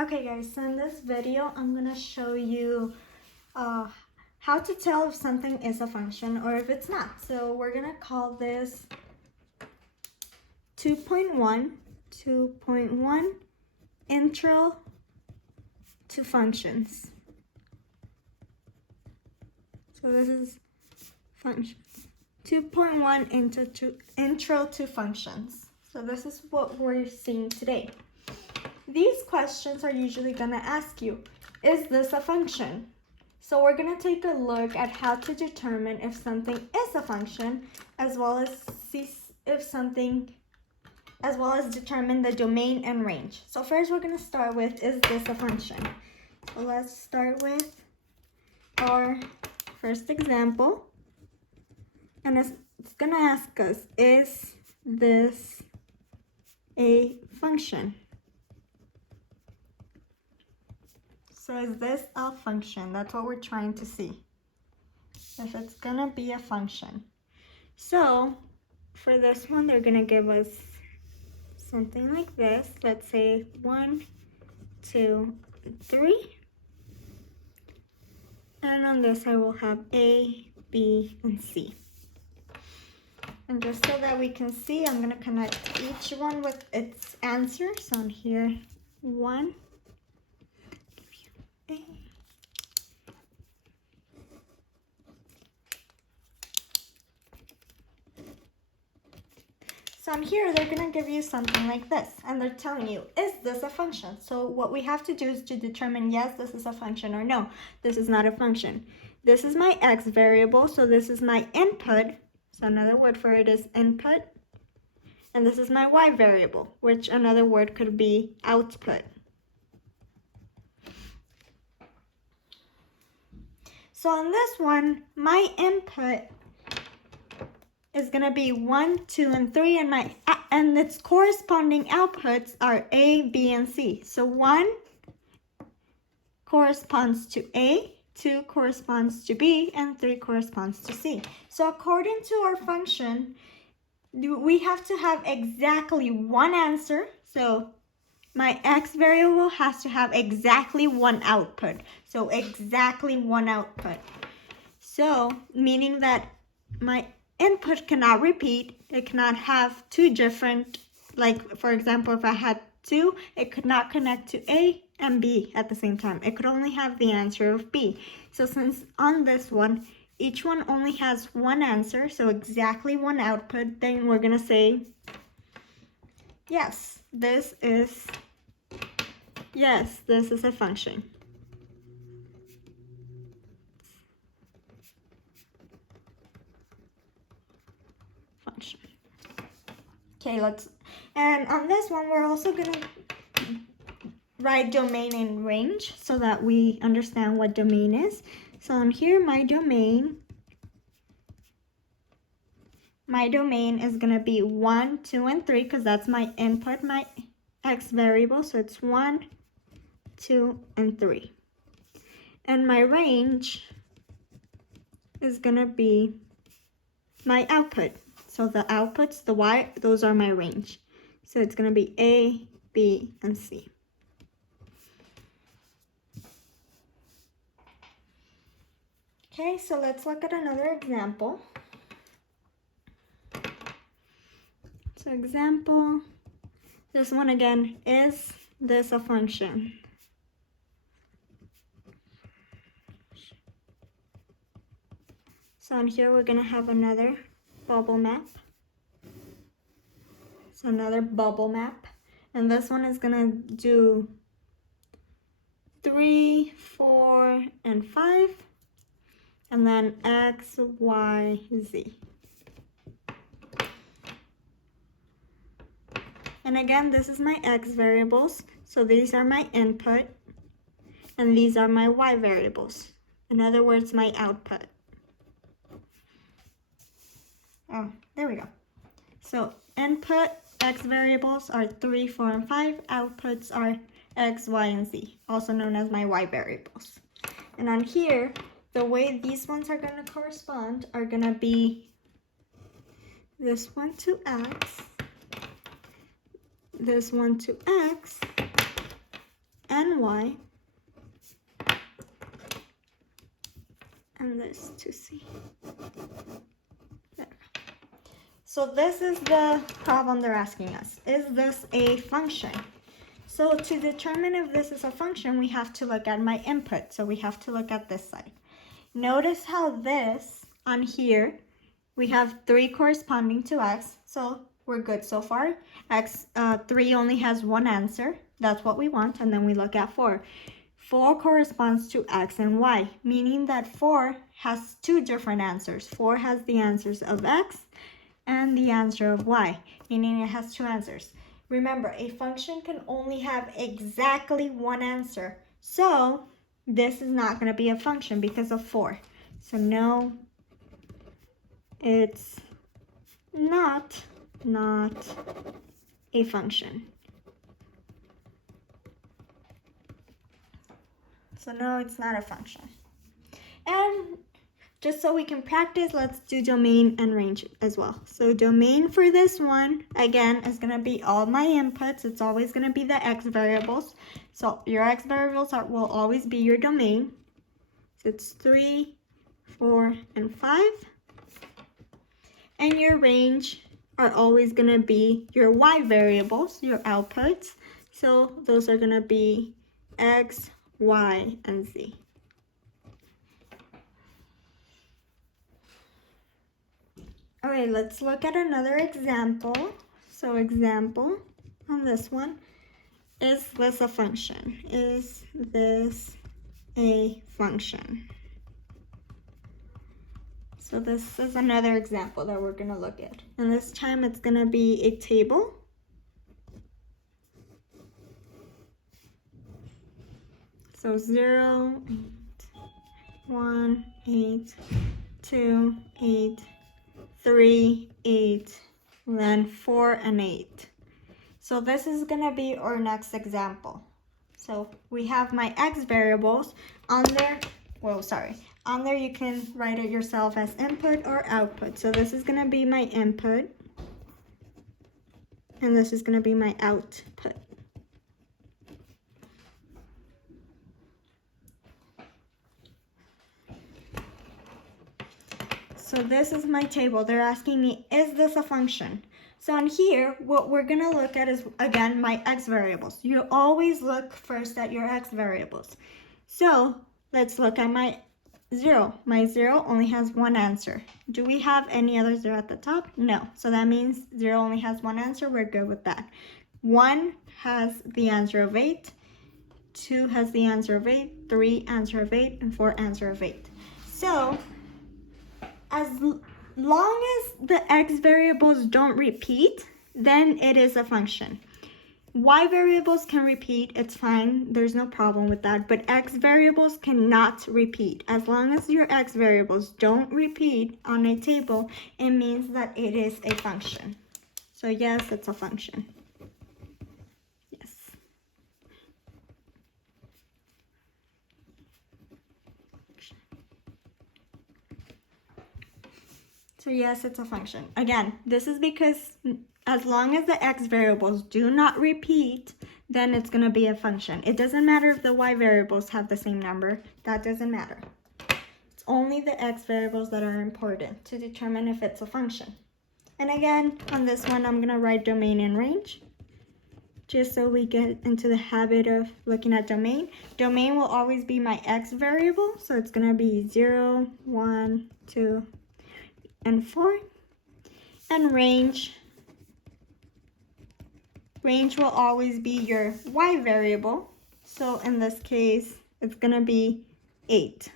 Okay guys, so in this video, I'm gonna show you how to tell if something is a function or if it's not. So we're gonna call this 2.1 intro to functions. So this is functions. 2.1 intro to functions. So this is what we're seeing today. These questions are usually going to ask you, is this a function? So we're going to take a look at how to determine if something is a function, as well as determine the domain and range. So first we're going to start with, is this a function? So let's start with our first example. And it's going to ask us, is this a function? So is this a function? That's what we're trying to see. If it's gonna be a function. So for this one, they're gonna give us something like this. Let's say 1, 2, 3. And on this, I will have A, B, and C. And just so that we can see, I'm gonna connect each one with its answer. So on here, 1, A. So on here, they're gonna give you something like this, and they're telling you, is this a function? So what we have to do is to determine, yes, this is a function, or no, this is not a function. This is my x variable, so this is my input. So another word for it is input. And this is my y variable, which another word could be output. So on this one, my input is going to be 1, 2, and 3, and its corresponding outputs are A, B, and C. So 1 corresponds to A, 2 corresponds to B, and 3 corresponds to C. So according to our function, we have to have exactly one answer. So my x variable has to have exactly one output. So exactly one output. So meaning that my input cannot repeat. It cannot have two different, like for example, if I had 2, it could not connect to A and B at the same time. It could only have the answer of B. So since on this one, each one only has one answer, so exactly one output, then we're gonna say, yes, this is a function. Okay, and on this one, we're also gonna write domain and range so that we understand what domain is. So on here, my domain is gonna be 1, 2, and 3, because that's my input, my x variable. So it's 1, 2, and 3. And my range is gonna be my output. So the outputs, the y, those are my range. So it's gonna be A, B, and C. Okay, so let's look at another example. So example, this one again, is this a function? So on here, we're gonna have another bubble map. So another bubble map. And this one is gonna do 3, 4, and 5. And then X, Y, Z. And again, this is my X variables. So these are my input. And these are my Y variables. In other words, my output. Oh, there we go. So input X variables are 3, 4, and 5. Outputs are X, Y, and Z, also known as my Y variables. And on here, the way these ones are going to correspond are going to be this one to X, this one to X, and and y, and this to c. There. So this is the problem they're asking us. Is this a function? So to determine if this is a function, we have to look at my input. So we have to look at this side. Notice how this on here, we have 3 corresponding to x. So we're good so far. 3 only has one answer. That's what we want. And then we look at 4. 4 corresponds to x and y, meaning that 4 has 2 different answers. 4 has the answers of x and the answer of y, meaning it has 2 answers. Remember, a function can only have exactly one answer. So this is not going to be a function because of 4. So no, it's not a function. So no, it's not a function. And just so we can practice, let's do domain and range as well. So domain for this one, again, is going to be all my inputs. It's always going to be the x variables. So your x variables will always be your domain. So it's 3, 4, and 5. And your range are always going to be your y variables, your outputs. So those are going to be x, y, and z. Okay, let's look at another example. So example on this one, is this a function? Is this a function? So this is another example that we're going to look at. And this time it's going to be a table. So 0, 8, 1, 8, 2, 8, 3, 8, then 4, and 8. So this is going to be our next example. So we have my x variables on there. On there you can write it yourself as input or output. So this is going to be my input. And this is going to be my output. So this is my table. They're asking me, is this a function? So on here, what we're going to look at is, again, my x variables. You always look first at your x variables. So let's look at my 0. My 0 only has one answer. Do we have any other 0 at the top? No. So that means 0 only has one answer. We're good with that. 1 has the answer of 8. 2 has the answer of 8. 3 answer of 8. And 4 answer of 8. So as long as the x variables don't repeat, then it is a function. Y variables can repeat, it's fine, there's no problem with that, but x variables cannot repeat. As long as your x variables don't repeat on a table, it means that it is a function. So yes, it's a function. Yes. So yes, it's a function. Again, this is because as long as the x variables do not repeat, then it's going to be a function. It doesn't matter if the y variables have the same number. That doesn't matter. It's only the x variables that are important to determine if it's a function. And again, on this one, I'm going to write domain and range, just so we get into the habit of looking at domain. Domain will always be my x variable, so it's going to be 0, 1, 2, and 4. And range will always be your y variable. So in this case, it's going to be 8.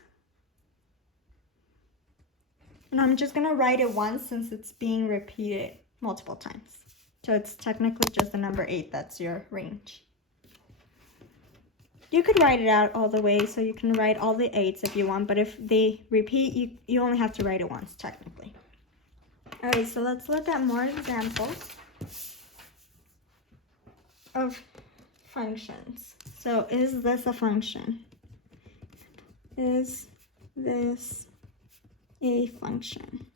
And I'm just going to write it once since it's being repeated multiple times. So it's technically just the number 8 that's your range. You could write it out all the way, so you can write all the 8s if you want, but if they repeat, you only have to write it once technically. Alright, so let's look at more examples of functions. So is this a function? Is this a function?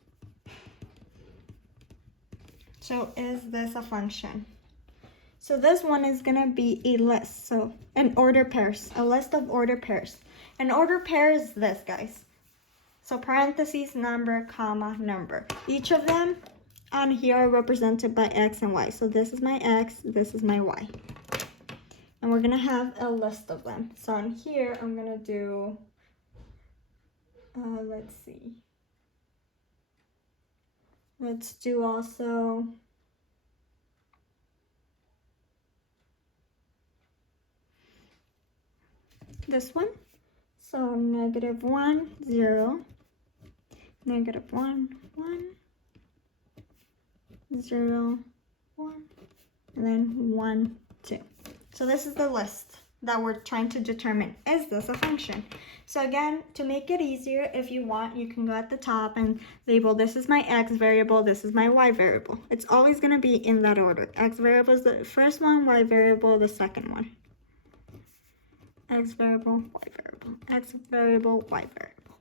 So is this a function? So this one is gonna be a list. So an order pairs, a list of order pairs. An order pair is this, guys. So parentheses, number, comma, number. Each of them on here are represented by X and Y. So this is my X, this is my Y. And we're gonna have a list of them. So on here, I'm gonna do, let's see. Let's do also this one. So -1, 0, -1, 1, 0, 1, and then 1, 2. So this is the list that we're trying to determine, is this a function? So again, to make it easier, if you want, you can go at the top and label, this is my X variable, this is my Y variable. It's always gonna be in that order. X variable is the first one, Y variable the second one. X variable, Y variable, X variable, Y variable.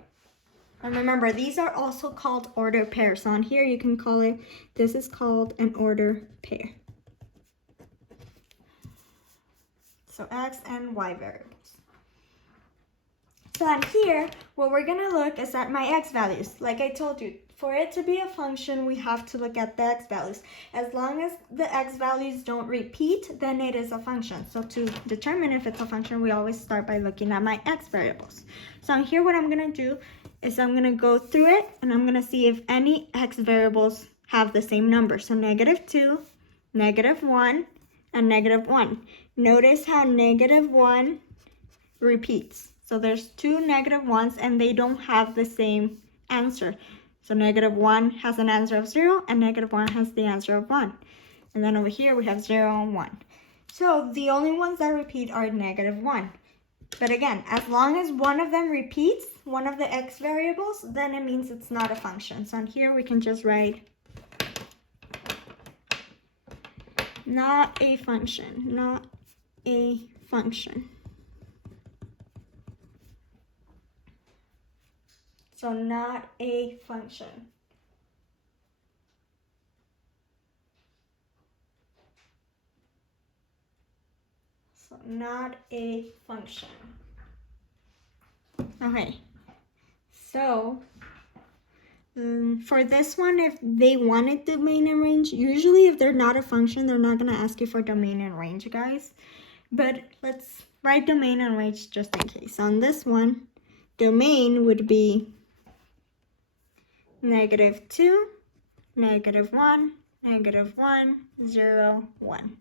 And remember, these are also called order pairs. So on here, you can call it, this is called an order pair. So X and Y variables. So on here, what we're gonna look is at my X values. Like I told you, for it to be a function, we have to look at the X values. As long as the X values don't repeat, then it is a function. So to determine if it's a function, we always start by looking at my X variables. So on here, what I'm gonna do is I'm gonna go through it and I'm gonna see if any X variables have the same number. So -2, -1, and -1. Notice how -1 repeats. So there's two -1s and they don't have the same answer. So -1 has an answer of 0 and -1 has the answer of 1. And then over here we have 0 and 1. So the only ones that repeat are -1. But again, as long as one of them repeats, one of the X variables, then it means it's not a function. So on here we can just write not a function, not a function. So not a function. So not a function. Okay, so for this one, if they wanted domain and range, usually if they're not a function, they're not gonna ask you for domain and range, guys. But let's write domain and range just in case. On this one, domain would be -2, -1, -1, 0, 1.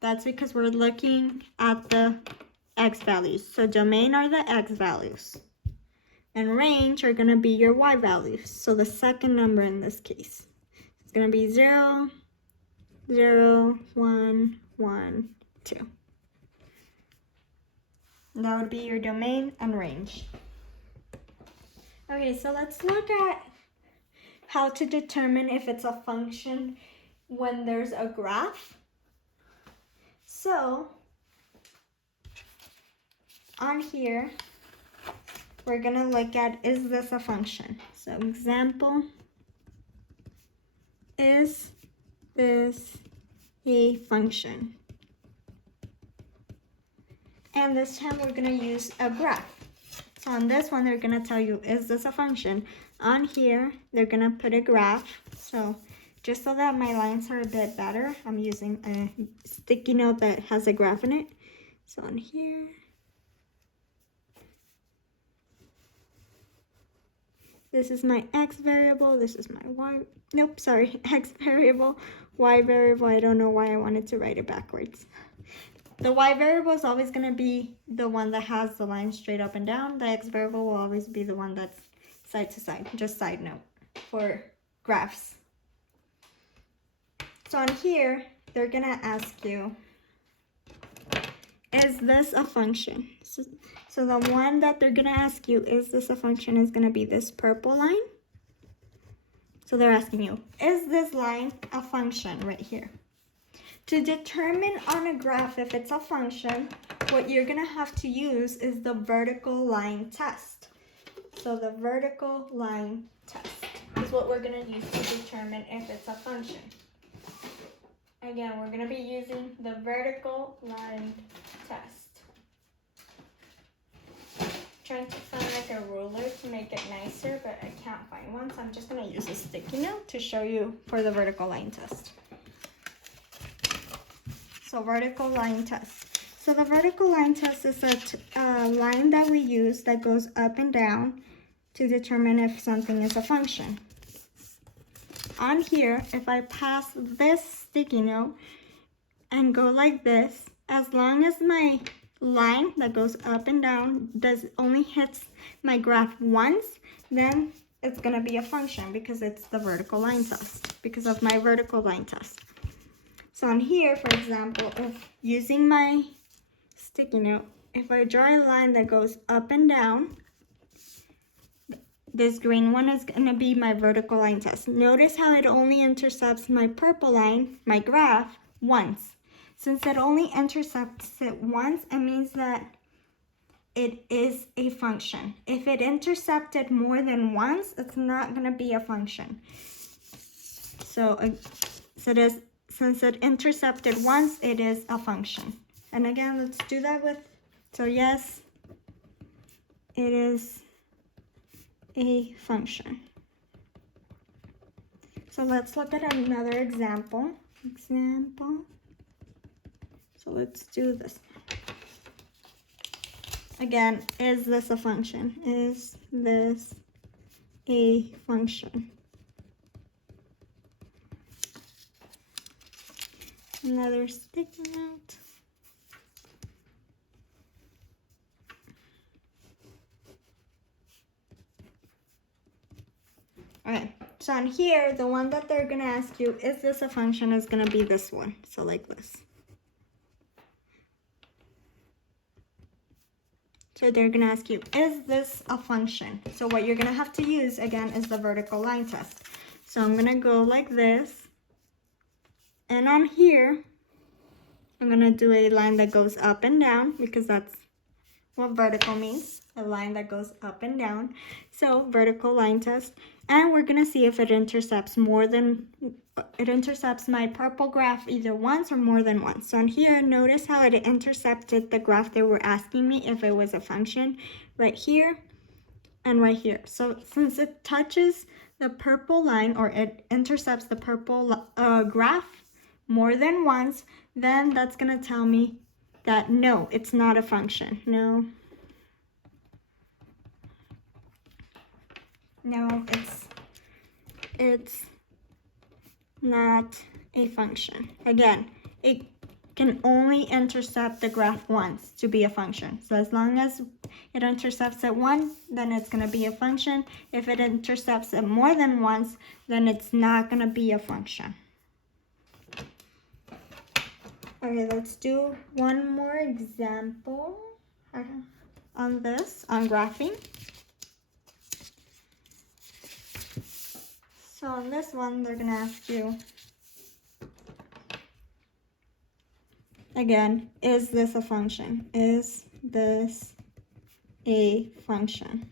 That's because we're looking at the X values. So domain are the X values. And range are gonna be your Y values. So the second number in this case. It's gonna be 0, 0, 1, 1, 2. And that would be your domain and range. Okay, so let's look at how to determine if it's a function when there's a graph. So on here, we're gonna look at, is this a function? So example, is this a function? And this time we're gonna use a graph. So on this one, they're gonna tell you, is this a function? On here, they're gonna put a graph. So just so that my lines are a bit better, I'm using a sticky note that has a graph in it. So on here, this is my X variable, this is my Y, nope, sorry, X variable, Y variable. I don't know why I wanted to write it backwards. The Y variable is always going to be the one that has the line straight up and down. The X variable will always be the one that's side to side. Just side note for graphs. So on here, they're going to ask you, is this a function? So the one that they're going to ask you, is this a function, is going to be this purple line. So they're asking you, is this line a function right here? To determine on a graph if it's a function, what you're gonna have to use is the vertical line test. So the vertical line test is what we're gonna use to determine if it's a function. Again, we're going to be using the vertical line test. Trying to find like a ruler to make it nicer, but I can't find one, so I'm just going to use a sticky note to show you for the vertical line test. So vertical line test. So the vertical line test is a line that we use that goes up and down to determine if something is a function. On here, if I pass this sticky note and go like this, as long as my line that goes up and down only hits my graph once, then it's gonna be a function because it's the vertical line test, because of my vertical line test. So on here, for example, if using my sticky note, if I draw a line that goes up and down, this green one is gonna be my vertical line test. Notice how it only intercepts my purple line, my graph, once. Since it only intercepts it once, it means that it is a function. If it intercepted more than once, it's not gonna be a function. So since it intercepted once, it is a function. And again, let's do that with, so yes, it is a function. So let's look at another example. So let's do this. Again, is this a function? Is this a function? Another sticky note. Alright, so on here, the one that they're gonna ask you, is this a function, is gonna be this one. So like this. So they're gonna ask you, is this a function? So what you're gonna have to use, again, is the vertical line test. So I'm gonna go like this. And on here, I'm gonna do a line that goes up and down, because that's what vertical means, a line that goes up and down. So vertical line test. And we're gonna see if it intercepts my purple graph either once or more than once. So on here, notice how it intercepted the graph they were asking me if it was a function, right here and right here. So since it touches the purple line, or it intercepts the purple graph more than once, then that's gonna tell me that no, it's not a function. No, it's not a function. Again, it can only intercept the graph once to be a function. So as long as it intercepts it once, then it's gonna be a function. If it intercepts it more than once, then it's not gonna be a function. Okay, let's do one more example on this, on graphing. So on this one, they're gonna ask you, again, is this a function? Is this a function?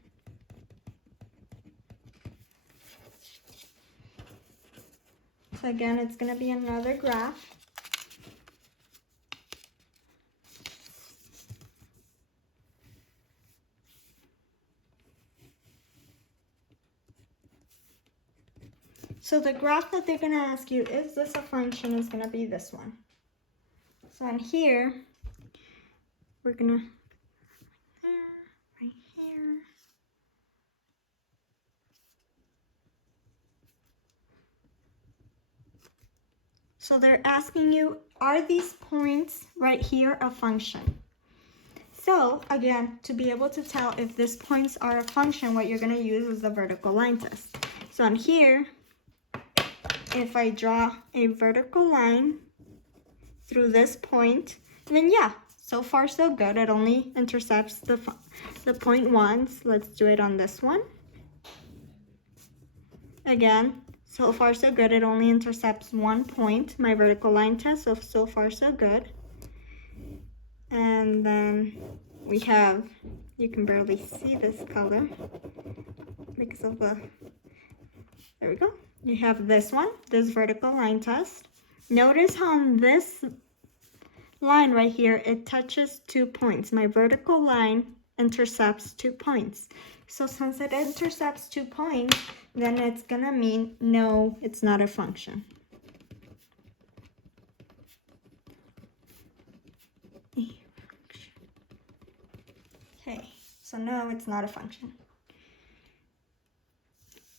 So again, it's gonna be another graph. So the graph that they're gonna ask you, is this a function, is gonna be this one. So on here, we're gonna, right here. So they're asking you, are these points right here a function? So again, to be able to tell if these points are a function, what you're gonna use is the vertical line test. So on here, if I draw a vertical line through this point, then yeah, so far so good. It only intercepts the point once. Let's do it on this one. Again, so far so good. It only intercepts one point, my vertical line test, so far so good. And then we have, you can barely see this color because of the, there we go. You have this one, this vertical line test. Notice how on this line right here, it touches 2 points. My vertical line intercepts 2 points. So since it intercepts 2 points, then it's gonna mean no, it's not a function. Okay, so no, it's not a function.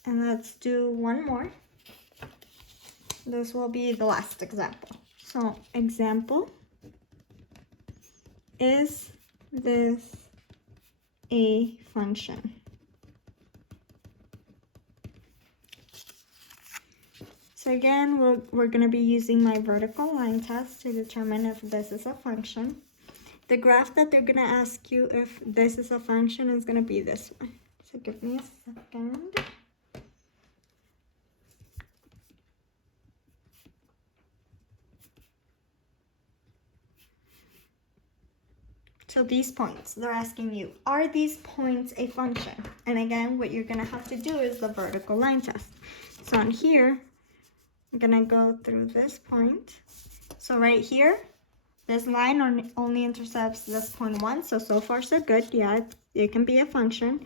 And let's do one more. This will be the last example. So example, is this a function? So again, we're going to be using my vertical line test to determine if this is a function. The graph that they're going to ask you if this is a function is going to be this one. So give me a second. So these points, they're asking you, are these points a function? And again, what you're going to have to do is the vertical line test. So on here, I'm going to go through this point. So right here, this line only intercepts this point 1. So far so good. Yeah, it can be a function.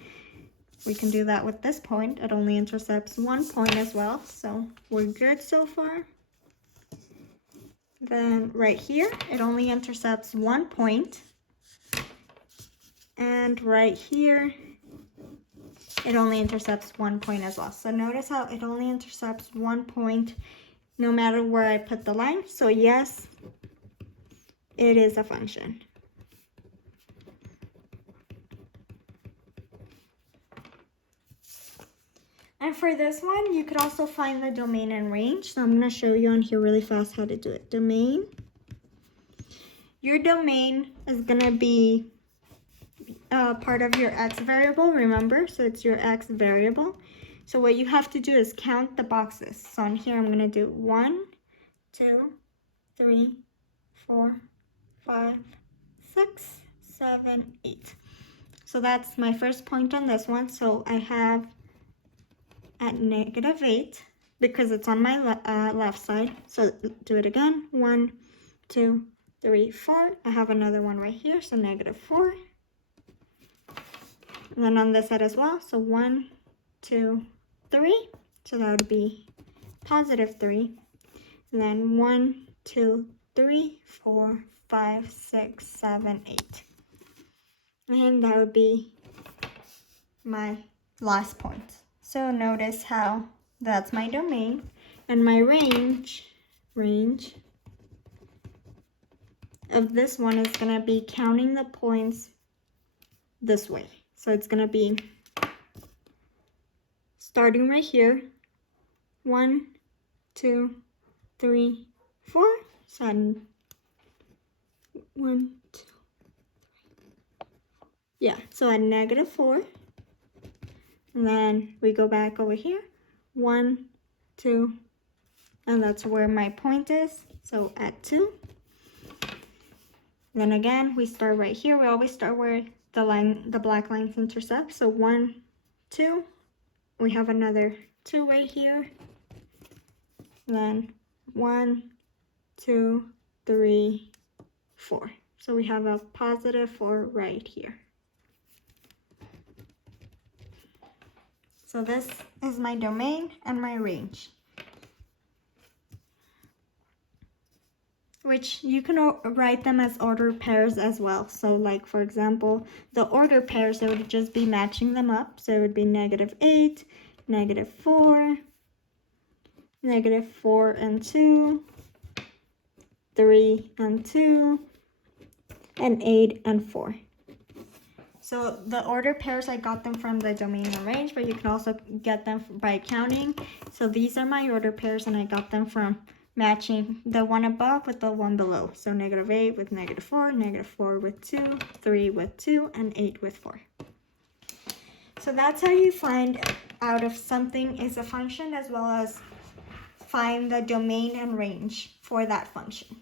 We can do that with this point. It only intercepts 1 point as well. So we're good so far. Then right here, it only intercepts 1 point. And right here, it only intercepts 1 point as well. So notice how it only intercepts 1 point no matter where I put the line. So yes, it is a function. And for this one, you could also find the domain and range. So I'm going to show you on here really fast how to do it. Domain. Your domain is going to be part of your x variable, remember, so it's your x variable. So what you have to do is count the boxes. So on here I'm going to do 1, 2, 3, 4, 5, 6, 7, 8. So that's my first point on this one. So I have at -8 because it's on my left side. So do it again. 1, 2, 3, 4. I have another one right here, so -4. And then on this side as well, so 1, 2, 3. So that would be +3. And then 1, 2, 3, 4, 5, 6, 7, 8. And that would be my last point. So notice how that's my domain. And my range of this one is going to be counting the points this way. So it's going to be starting right here, 1, 2, 3, 4. So 1, 2, yeah, so at -4. And then we go back over here, 1, 2, and that's where my point is. So at 2. Then again, we start right here. We always start where the black lines intersect. So 1, 2. We have another 2 right here. Then 1, 2, 3, 4. So we have a +4 right here. So this is my domain and my range, which you can write them as order pairs as well. So like, for example, the order pairs, it would just be matching them up. So it would be -8, -4, -4 and 2, 3 and 2, and 8 and 4. So the order pairs, I got them from the domain and range, but you can also get them by counting. So these are my order pairs, and I got them from matching the one above with the one below. So -8 with -4, -4 with 2, 3 with 2, and 8 with 4. So that's how you find out if something is a function, as well as find the domain and range for that function.